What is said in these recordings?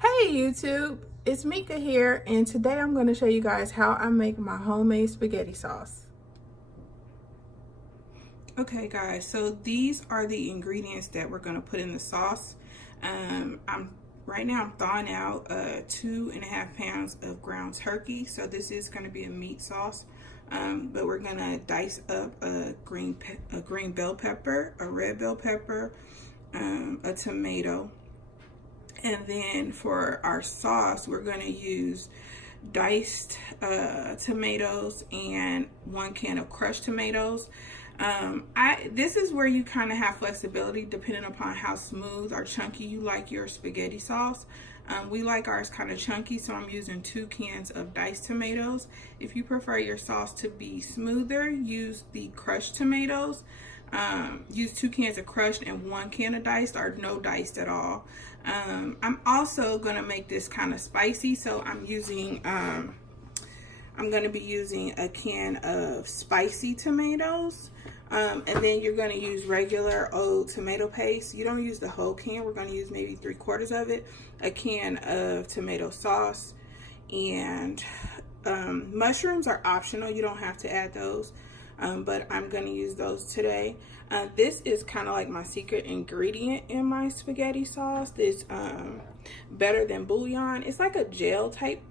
Hey YouTube, it's Mika here, and today I'm going to show you guys how I make my homemade spaghetti sauce. Okay guys, so these are the ingredients that we're going to put in the sauce. Right now I'm thawing out 2.5 pounds of ground turkey, so this is going to be a meat sauce. But we're going to dice up a green bell pepper, a red bell pepper, a tomato. And then for our sauce, we're going to use diced tomatoes and 1 can of crushed tomatoes. This is where you kind of have flexibility depending upon how smooth or chunky you like your spaghetti sauce. We like ours kind of chunky, so I'm using 2 cans of diced tomatoes. If you prefer your sauce to be smoother, use the crushed tomatoes. Use 2 cans of crushed and 1 can of diced, or no diced at all. I'm also gonna make this kind of spicy, so I'm gonna be using a can of spicy tomatoes. And then you're gonna use regular old tomato paste. You don't use the whole can, we're gonna use maybe 3/4 of it, a can of tomato sauce, and mushrooms are optional, you don't have to add those. But I'm going to use those today. This is kind of like my secret ingredient in my spaghetti sauce. This Better Than Bouillon. It's like a gel type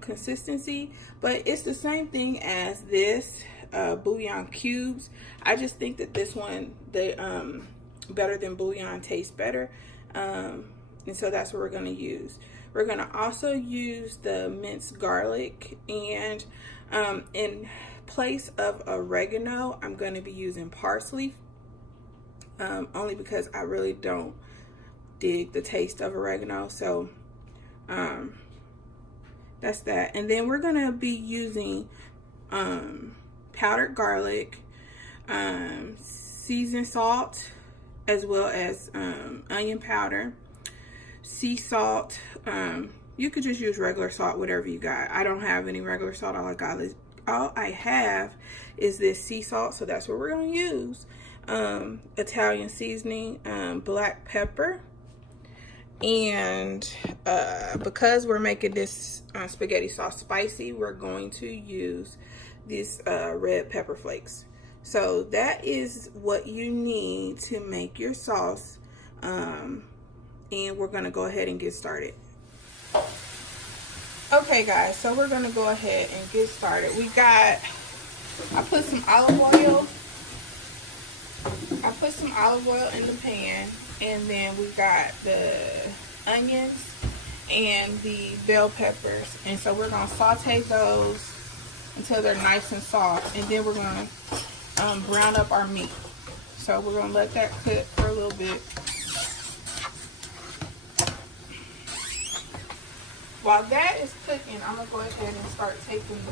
consistency, but it's the same thing as this bouillon cubes. I just think that this one, the Better Than Bouillon, tastes better. And so that's what we're going to use. We're going to also use the minced garlic, and in place of oregano, I'm going to be using parsley, only because I really don't dig the taste of oregano. So that's that. And then we're going to be using powdered garlic, seasoned salt, as well as onion powder, sea salt. You could just use regular salt, whatever you got. I don't have any regular salt. All I have is this sea salt, so that's what we're going to use. Italian seasoning, black pepper, and because we're making this spaghetti sauce spicy, we're going to use this red pepper flakes. So that is what you need to make your sauce, and we're going to go ahead and get started. Okay guys, so we're gonna go ahead and get started. I put some olive oil in the pan, and then we got the onions and the bell peppers, and so we're gonna saute those until they're nice and soft, and then we're gonna brown up our meat. So we're gonna let that cook for a little bit. While that is cooking, I'm going to go ahead and start taking the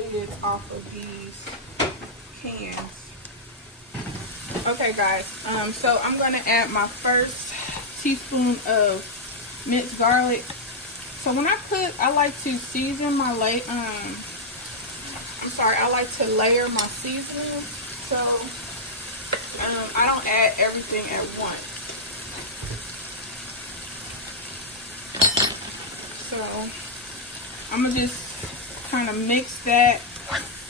lids off of these cans. Okay guys, so I'm going to add my first teaspoon of minced garlic. So when I cook, I like to season my I like to layer my seasoning, so I don't add everything at once. So I'm gonna just kind of mix that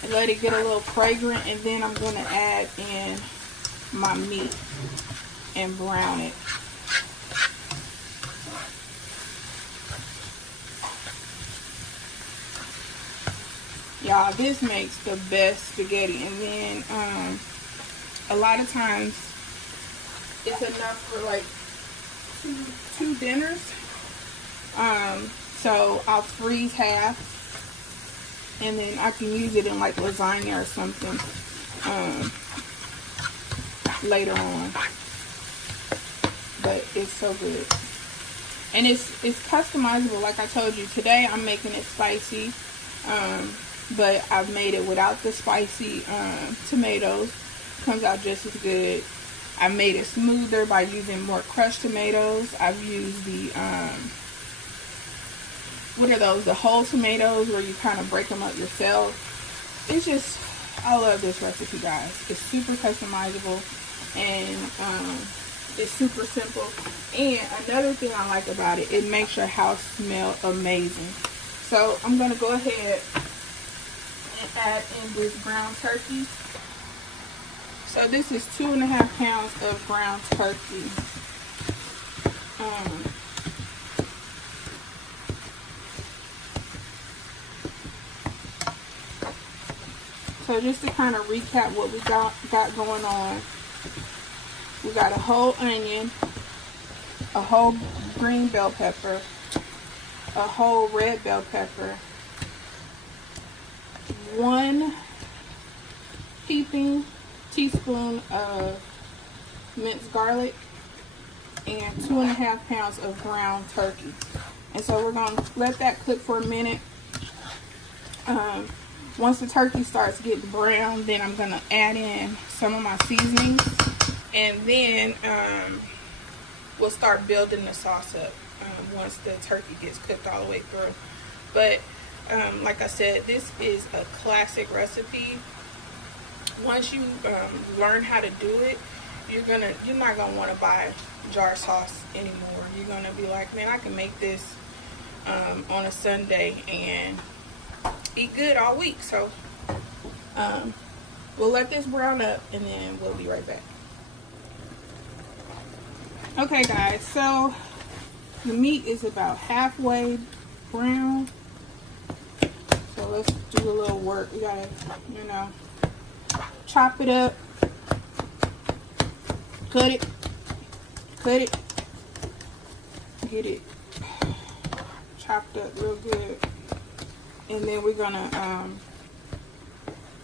and let it get a little fragrant, and then I'm gonna add in my meat and brown it. Y'all, this makes the best spaghetti. And then a lot of times it's enough for like two dinners. So I'll freeze half, and then I can use it in like lasagna or something later on. But it's so good, and it's customizable. Like I told you, today I'm making it spicy, but I've made it without the spicy tomatoes. Comes out just as good. I made it smoother by using more crushed tomatoes. I've used the what are those? The whole tomatoes, where you kind of break them up yourself. It's just, I love this recipe, guys. It's super customizable, and It's super simple. And another thing I like about it, it makes your house smell amazing. So I'm going to go ahead and add in this ground turkey. So this is 2.5 pounds of ground turkey. So just to kind of recap what we got going on, we got a whole onion, a whole green bell pepper, a whole red bell pepper, 1 heaping teaspoon of minced garlic, and 2.5 pounds of ground turkey. And so we're going to let that cook for a minute. Once the turkey starts getting brown, then I'm going to add in some of my seasonings, and then we'll start building the sauce up once the turkey gets cooked all the way through. But like I said, this is a classic recipe. Once you learn how to do it, you're not gonna want to buy jar sauce anymore. You're gonna be like, man, I can make this on a Sunday and eat good all week. So we'll let this brown up, and then we'll be right back. Okay guys, so the meat is about halfway brown. So let's do a little work. We gotta, chop it up, cut it, get it chopped up real good. And then we're gonna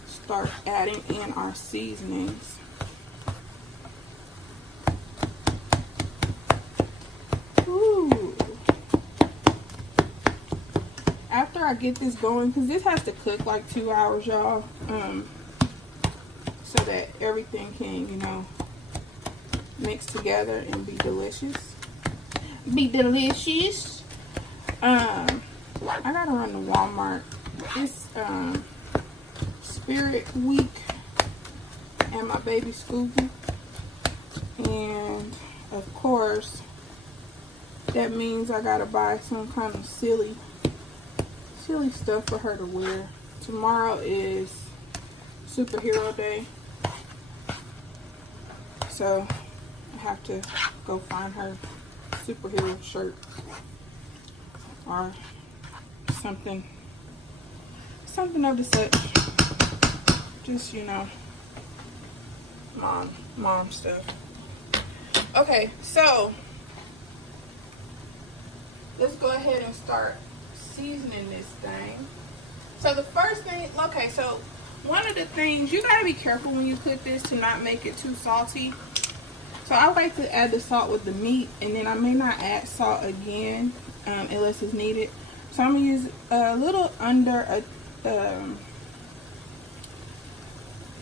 start adding in our seasonings. Ooh. After I get this going, because this has to cook like 2 hours, y'all, so that everything can, mix together and be delicious. I gotta run to Walmart. It's Spirit Week and my baby Scooby, and of course that means I gotta buy some kind of silly stuff for her to wear. Tomorrow is superhero day, so I have to go find her superhero shirt or something of the such. Just, mom stuff. Okay, so let's go ahead and start seasoning this thing. So the first thing, okay, so one of the things, you gotta be careful when you cook this to not make it too salty. So I like to add the salt with the meat, and then I may not add salt again unless it's needed. So I'm gonna use a little under a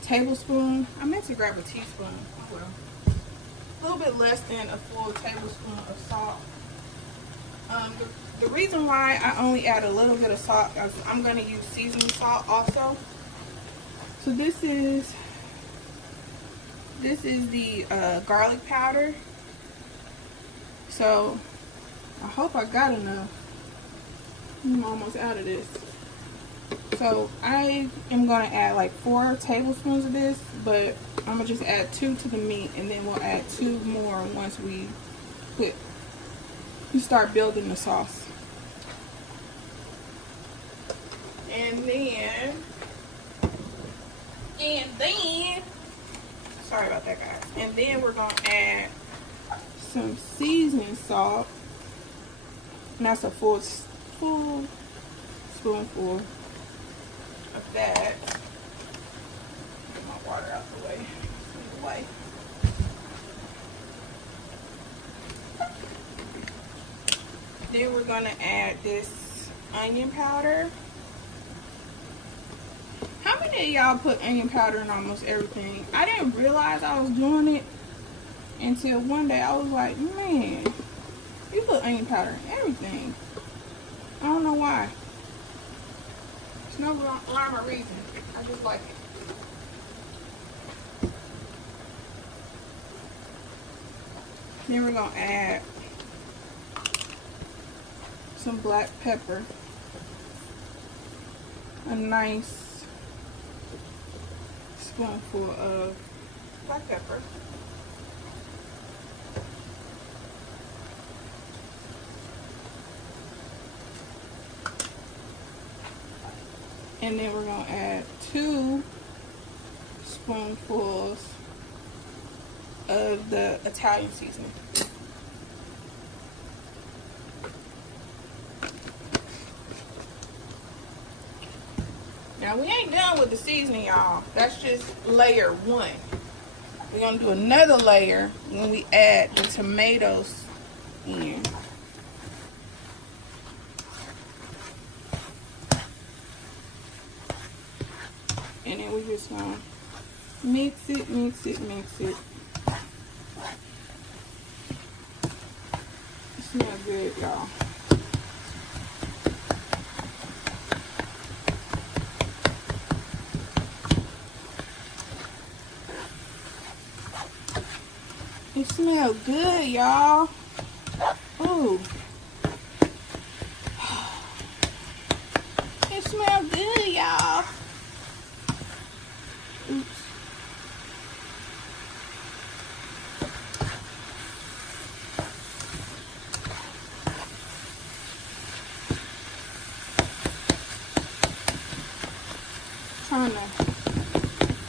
tablespoon. I meant to grab a teaspoon. Oh well. A little bit less than a full tablespoon of salt. The reason why I only add a little bit of salt is I'm gonna use seasoning salt also. So this is the garlic powder. So I hope I got enough. I'm almost out of this. So I am going to add like 4 tablespoons of this, but I'm going to just add 2 to the meat, and then we'll add 2 more once we start building the sauce. And then sorry about that, guys. And then we're going to add some seasoning salt, and that's a full spoonful of that. Get my water out the way. Then we're going to add this onion powder. How many of y'all put onion powder in almost everything? I didn't realize I was doing it until one day I was like, man, you put onion powder in everything. I don't know why. There's no rhyme or reason. I just like it. Then we're gonna add some black pepper. A nice spoonful of black pepper. And then we're gonna add 2 spoonfuls of the Italian seasoning. Now we ain't done with the seasoning, y'all. That's just layer 1. We're gonna do another layer when we add the tomatoes in. And then we just gonna mix it, mix it, mix it. It smells good, y'all. It smells good, y'all. Ooh. It smells good, y'all. Oops. Trying to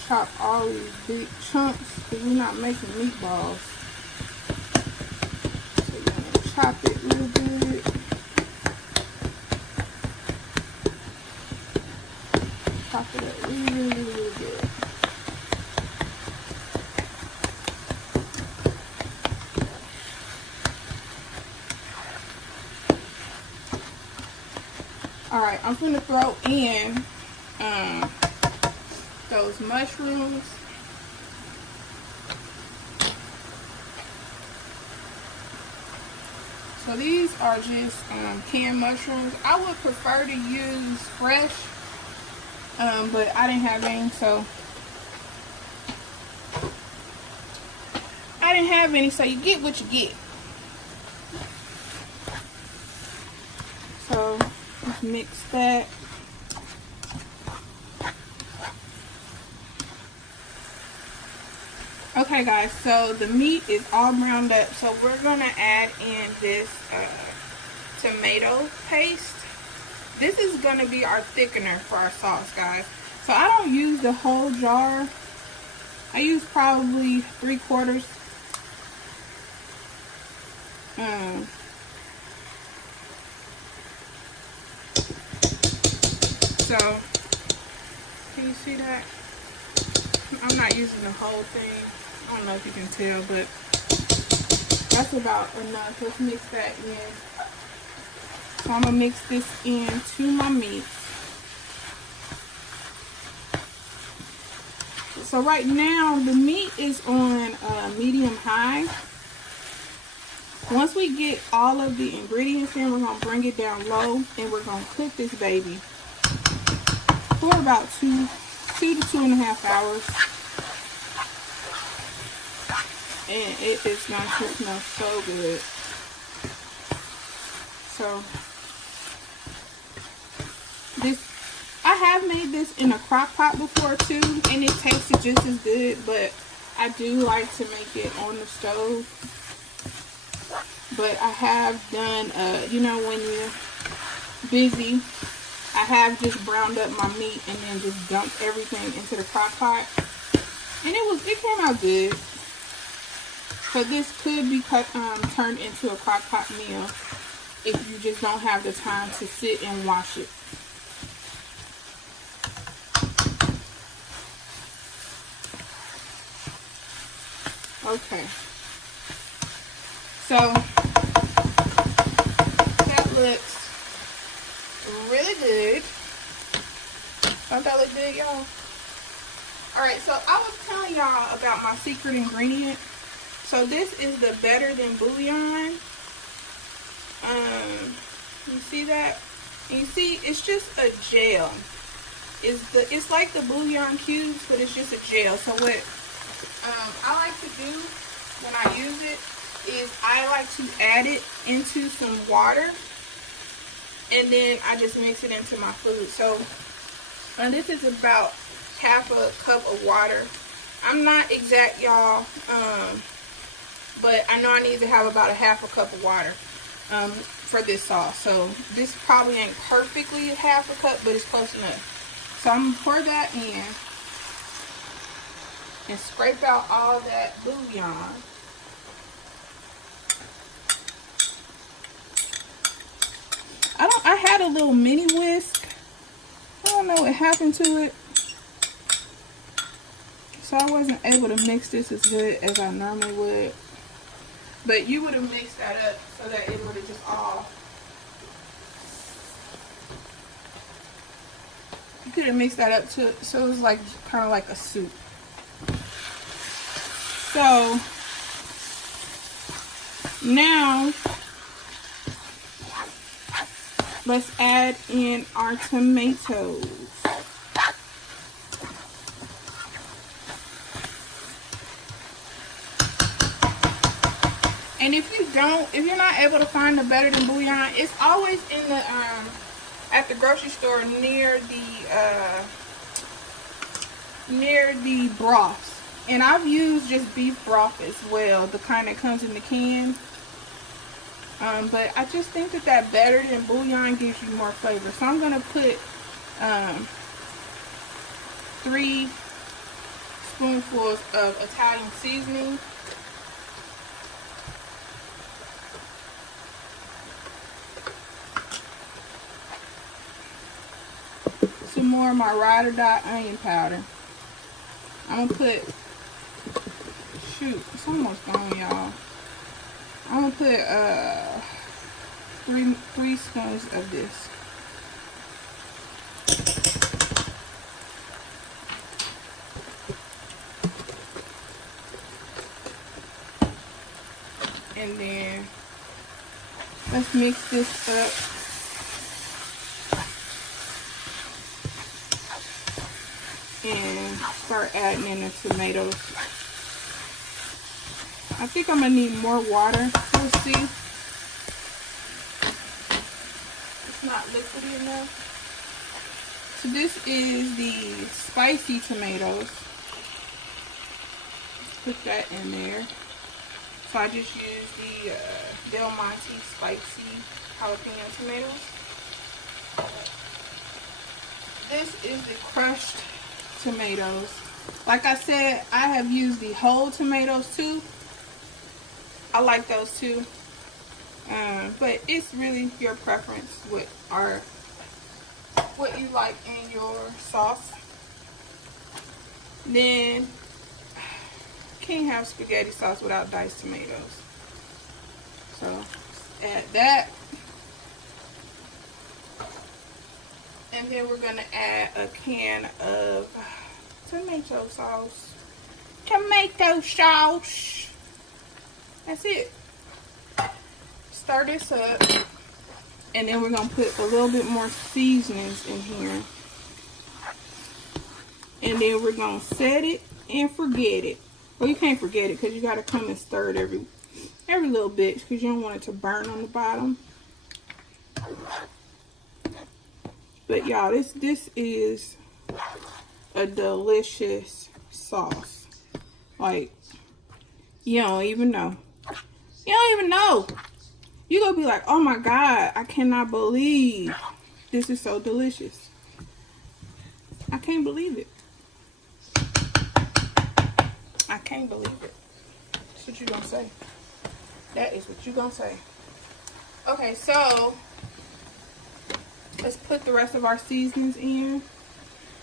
chop all these big chunks because we're not making meatballs. So you're gonna chop it real good. Chop it up really good. Alright, I'm gonna throw in those mushrooms. So these are just canned mushrooms. I would prefer to use fresh, but I didn't have any, so so you get what you get. So let's mix that. Okay guys, so the meat is all browned up, so we're gonna add in this tomato paste. This is gonna be our thickener for our sauce, guys. So I don't use the whole jar. I use probably 3/4. So can you see that? I'm not using the whole thing. I don't know if you can tell, but that's about enough. Let's mix that in. So I'm gonna mix this into my meat. So right now the meat is on medium high. Once we get all of the ingredients in, we're gonna bring it down low and we're gonna cook this baby for about 2 to 2.5 hours. And it is going to smell so good. So this, I have made this in a crock pot before too, and it tasted just as good, but I do like to make it on the stove. But I have done, you know, when you're busy, I have just browned up my meat and then just dumped everything into the crock pot, and it came out good. So this could be turned into a crock pot meal if you just don't have the time to sit and wash it. Okay. So that looks really good. Don't that look good, y'all? Alright, so I was telling y'all about my secret ingredient. So this is the Better Than Bouillon. You see that? And you see, it's just a gel. It's like the bouillon cubes, but it's just a gel. So what I like to do when I use it is I like to add it into some water, and then I just mix it into my food. So this is about half a cup of water. I'm not exact, y'all, but I know I need to have about a half a cup of water for this sauce. So this probably ain't perfectly half a cup, but it's close enough. So I'm gonna pour that in and scrape out all that bouillon. I had a little mini whisk. I don't know what happened to it, so I wasn't able to mix this as good as I normally would. But you would have mixed that up so that it would have just all, you could have mixed that up so it was like kind of like a soup. So now let's add in our tomatoes. And if you're not able to find the Better Than bouillon, it's always in the at the grocery store near the broths. And I've used just beef broth as well, the kind that comes in the can. But I just think that Better Than bouillon gives you more flavor. So I'm gonna put 3 spoonfuls of Italian seasoning. Some more of my Ride or Die onion powder. I'm gonna put, shoot, it's almost gone, y'all. I'm gonna put 3 spoons of this. And then let's mix this up. And start adding in the tomatoes. I think I'm gonna need more water. We'll see. It's not liquidy enough. So this is the spicy tomatoes. Put that in there. So I just used the Del Monte spicy jalapeno tomatoes. This is the crushed tomatoes. Like I said, I have used the whole tomatoes too. I like those too. But it's really your preference what you like in your sauce. Then can't have spaghetti sauce without diced tomatoes. So add that. And then we're gonna add a can of tomato sauce. Tomato sauce. That's it. Stir this up. And then we're gonna put a little bit more seasonings in here. And then we're gonna set it and forget it. Well, you can't forget it because you gotta come and stir it every little bit because you don't want it to burn on the bottom. But y'all, this is a delicious sauce. Like, you don't even know. You don't even know. You're gonna be like, oh my God, I cannot believe this is so delicious. I can't believe it. I can't believe it. That's what you gonna say. That is what you gonna say. Okay, so let's put the rest of our seasonings in.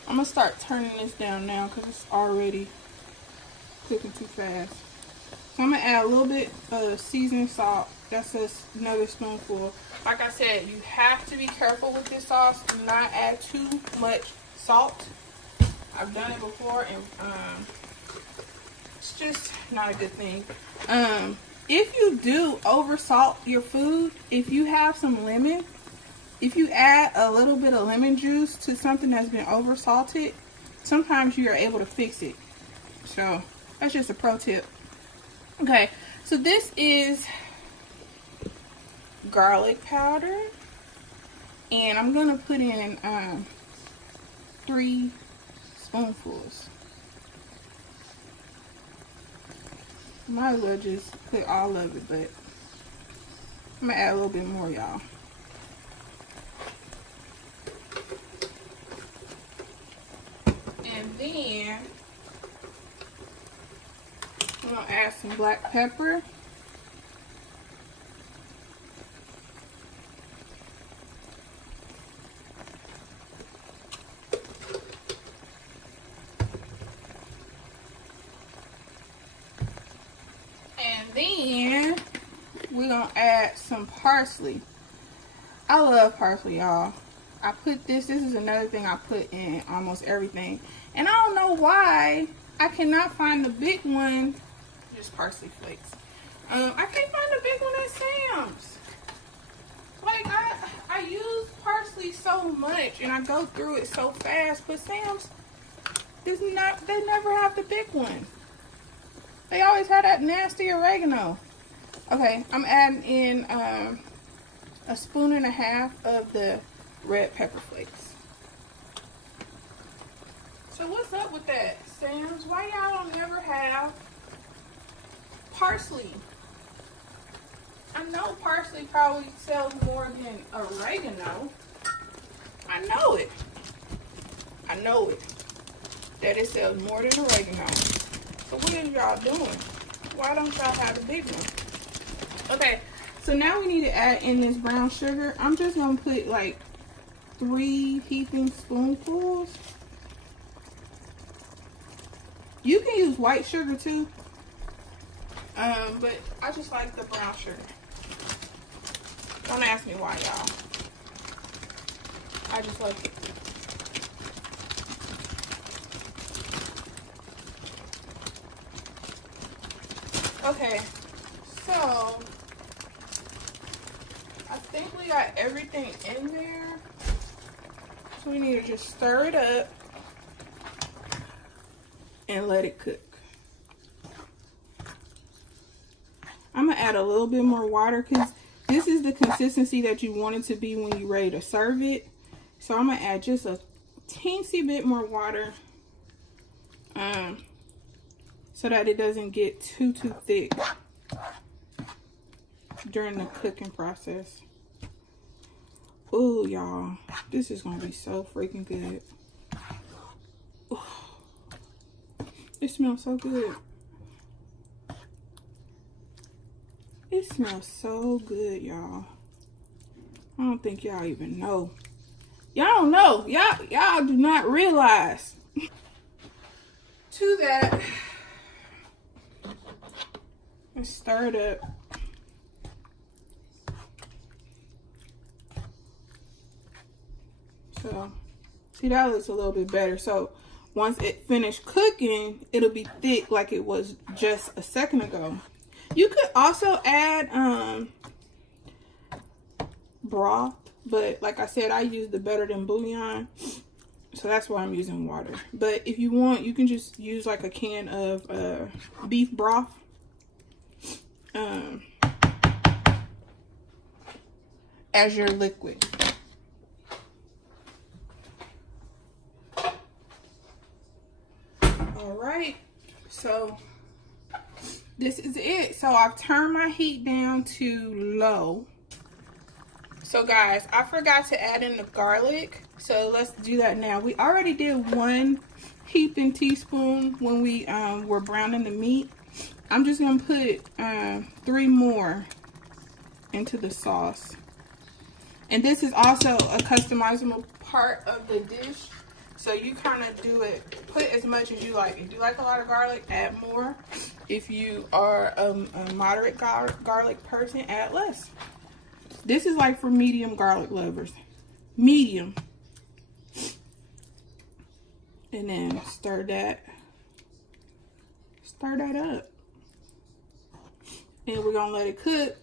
I'm gonna start turning this down now because it's already cooking too fast. So I'm gonna add a little bit of seasoning salt. That's another spoonful. Like I said, you have to be careful with this sauce. Do not add too much salt. I've done it before and it's just not a good thing. If you do over salt your food, if you have some lemon, if you add a little bit of lemon juice to something that's been over salted, sometimes you are able to fix it. So that's just a pro tip. Okay, So this is garlic powder, and I'm gonna put in 3 spoonfuls. Might as well just put all of it, but I'm gonna add a little bit more, y'all. And then I'm gonna add some black pepper. And then we're gonna add some parsley. I love parsley, y'all. I put this is another thing I put in almost everything. And I don't know why I cannot find the big one. Just parsley flakes. I can't find the big one at Sam's. Like, I use parsley so much and I go through it so fast, but Sam's, they never have the big one. They always have that nasty oregano. Okay, I'm adding in 1.5 spoons of the red pepper flakes. So what's up with that, Sam's? Why y'all don't never have parsley? I know parsley probably sells more than oregano. I know it. I know it. That it sells more than oregano. So what are y'all doing? Why don't y'all have the big one? Okay, so now we need to add in this brown sugar. I'm just gonna put like 3 heaping spoonfuls. You can use white sugar too, but I just like the brown sugar. Don't ask me why, y'all. I just like it. Okay, so I think we got everything in there. So we need to just stir it up and let it cook. I'm gonna add a little bit more water because this is the consistency that you want it to be when you're ready to serve it. So I'm gonna add just a teensy bit more water so that it doesn't get too thick during the cooking process. Oh, y'all, this is gonna be so freaking good. Ooh. It smells so good. It smells so good, y'all. I don't think y'all even know. Y'all don't know. Y'all do not realize. To that, and stir it up. So, see, that looks a little bit better. So, once it finished cooking, it'll be thick like it was just a second ago. You could also add broth, but like I said, I use the Better Than Bouillon, so that's why I'm using water. But if you want, you can just use like a can of beef broth. As your liquid. All right, so this is it. So I've turned my heat down to low. So guys, I forgot to add in the garlic, so let's do that now. We already did 1 heaping teaspoon when we were browning the meat. I'm just gonna put 3 more into the sauce. And this is also a customizable part of the dish. So you kind of do it, put as much as you like. If you like a lot of garlic, add more. If you are a moderate garlic person, add less. This is like for medium garlic lovers. Medium. And then stir that up. And we're gonna let it cook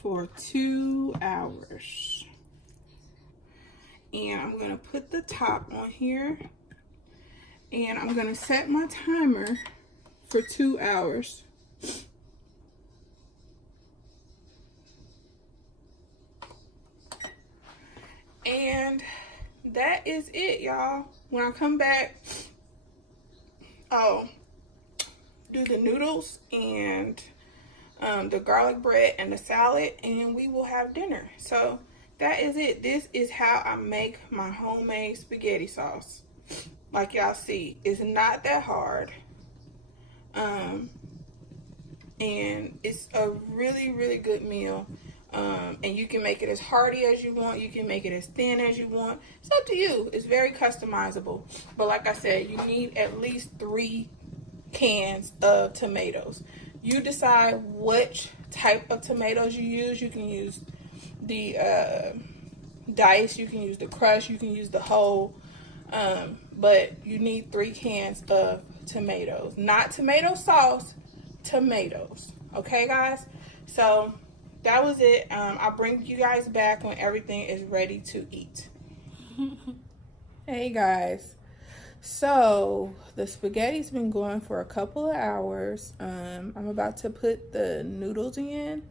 for 2 hours. And I'm gonna put the top on here, and I'm gonna set my timer for 2 hours. that is it, y'all. When I come back, I'll do the noodles and the garlic bread and the salad, and we will have dinner. So that is it. This is how I make my homemade spaghetti sauce. Like y'all see, it's not that hard. And it's a really, really good meal. And you can make it as hearty as you want. You can make it as thin as you want. It's up to you. It's very customizable. But like I said, you need at least 3 cans of tomatoes. You decide which type of tomatoes you use. You can use the dice, you can use the crush, you can use the whole. But you need 3 cans of tomatoes. Not tomato sauce, tomatoes. Okay, guys? So that was it. I'll bring you guys back when everything is ready to eat. Hey guys, so the spaghetti's been going for a couple of hours. I'm about to put the noodles in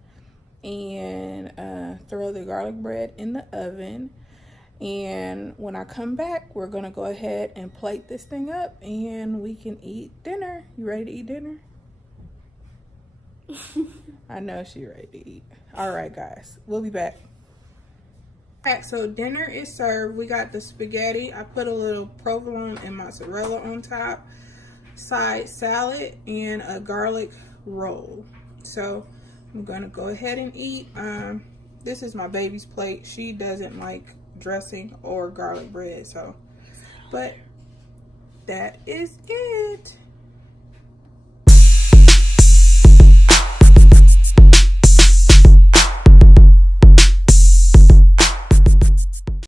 and throw the garlic bread in the oven. And when I come back, we're gonna go ahead and plate this thing up and we can eat dinner. You ready to eat dinner? I know she's ready to eat. All right, guys, we'll be back. All right, so dinner is served. We got the spaghetti. I put a little provolone and mozzarella on top, side salad, and a garlic roll. So I'm gonna go ahead and eat. This is my baby's plate. She doesn't like dressing or garlic bread, so, but that is it.